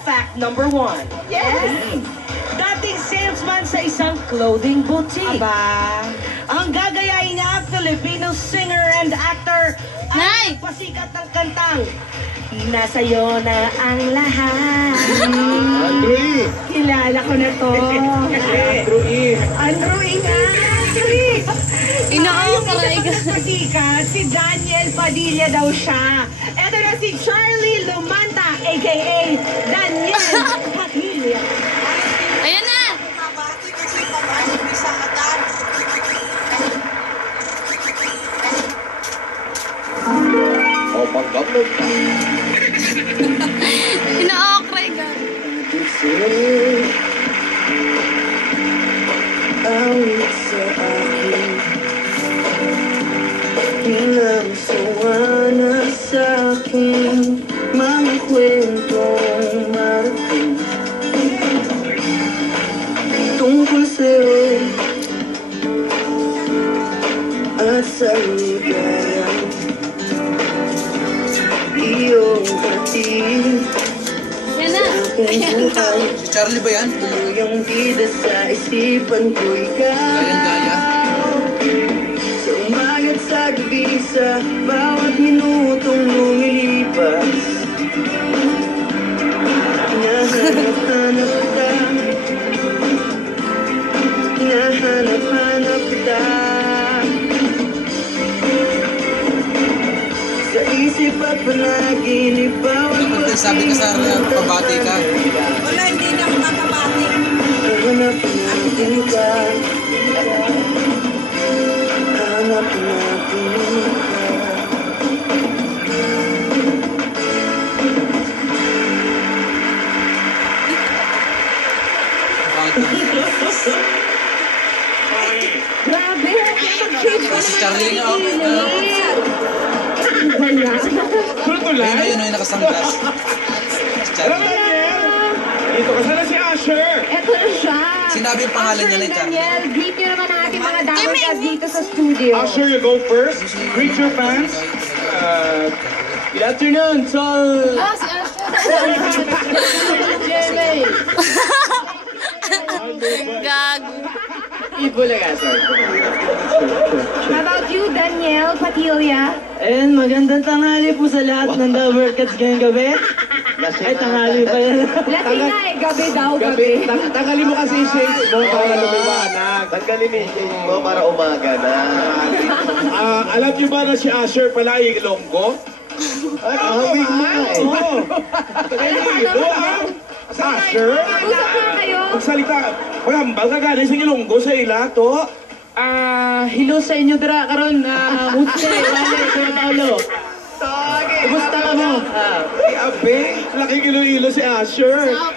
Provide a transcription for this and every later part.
Fact number 1. Yes! Dating salesman sa isang clothing boutique. Aba. Ang gagayahin niya, Filipino singer and actor, Nay! ang pasikat ng kantang Nasa'yo na ang lahat. Andrew E. Kilala ko na to. Andrew E. Andrew E. nga. Andrew E. Yung Ina-okray isa pang pasikat, si Daniel Padilla daw siya. Ito na si Charlie Lumanta, a.k.a. Daniel Padilla. Ayan na! O paggamot ka. Ina-okray ka. Awit sa akin, pinagsawa na sa akin, mga kwentong marating tungkol sa'yo at sa ligaya. Iyong hatid Ayan na! aking buhay, Si Charlie ba yan? yung bida sa isipan ko ikaw. Gayang-gaya. Sa umaga't sa gabi, sa bawat minutong lumilipas, hinahanap-hanap kita, hinahanap-hanap kita. Sa isip at panaginip, bawat Dapat sabi ka sa pabati ka. Wala, hindi na makakabati. hanap-hanapin ka, hanap-hanapin ka. Grabe, mag-change ko Si naman Charlie nga. Wala. Tuloy-tuloy. Ayun o, yung nakasanggas. Si Hello, Charlie. Daniel! Dito ka sana si Asher! Eto na siya. Sinabi yung pangalan niya na Asher yung and Daniel, greet nyo naman ang ating mga dapat dito sa studio. Asher, you go first. Greet your fans. Good afternoon, Sol! Ah, si Asher! Gago. Ibulaga, sir. How about you, Daniel Padilla? And magandang tanghali po sa lahat ng The Workers ngayong gabi. Ay, tanghali pa yan. Lasing na eh, gabi daw, gabi. Tanggalin mo kasi yung shades mo para lumiwanag. Tanggalin yung shades mo para umaga na. Alam niyo ba na si Asher pala ay Ilonggo? Hawig mo na eh. Oo. Tagay mo ilo, ah. Asher? Usap na kayo. Magsalita. Magambal ka galing sa Ilonggo sa ila, to. Hello sa inyo dira karon Mutse, Wale, Kuya Paolo. Kumusta ka mo? Ay, abe. Laking ilo-ilo si Asher. Yan,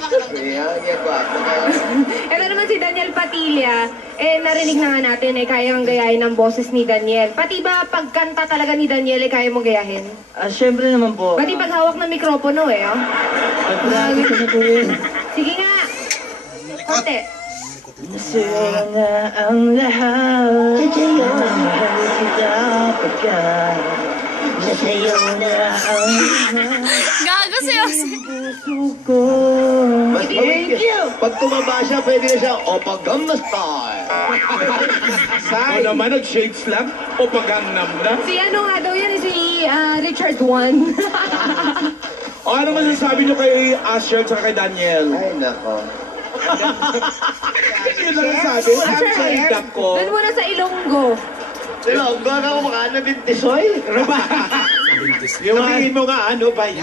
yan ko ako. Ito naman si Daniel Padilla. Narinig na nga natin kayang gayahin ang boses ni Daniel. Pati ba pagkanta talaga ni Daniel kaya mo gayahin? Syempre naman po. Pati paghawak ng mikropono oh. Pagkakit ko na po yun. Sige nga. Konti. Sa'yo na ang lahat, mahal kita pagkat nasa'yo na ang lahat, Gago si Jose. puso ko. Mas thank you! Pag tumaba siya, pwede na siya, o pag-gamma style. O naman, nag-shades lang. O pagangnam na. Si ano nga daw yan, si Richard Juan. O ano masasabi niyo kay Asher at kay Daniel? Ay, nako. Yun lang ang sabi. Side up ko. Doon muna sa Ilonggo. Sino, ang gaga ko makaano, bintisoy? Sabihin mo nga ano ba yan?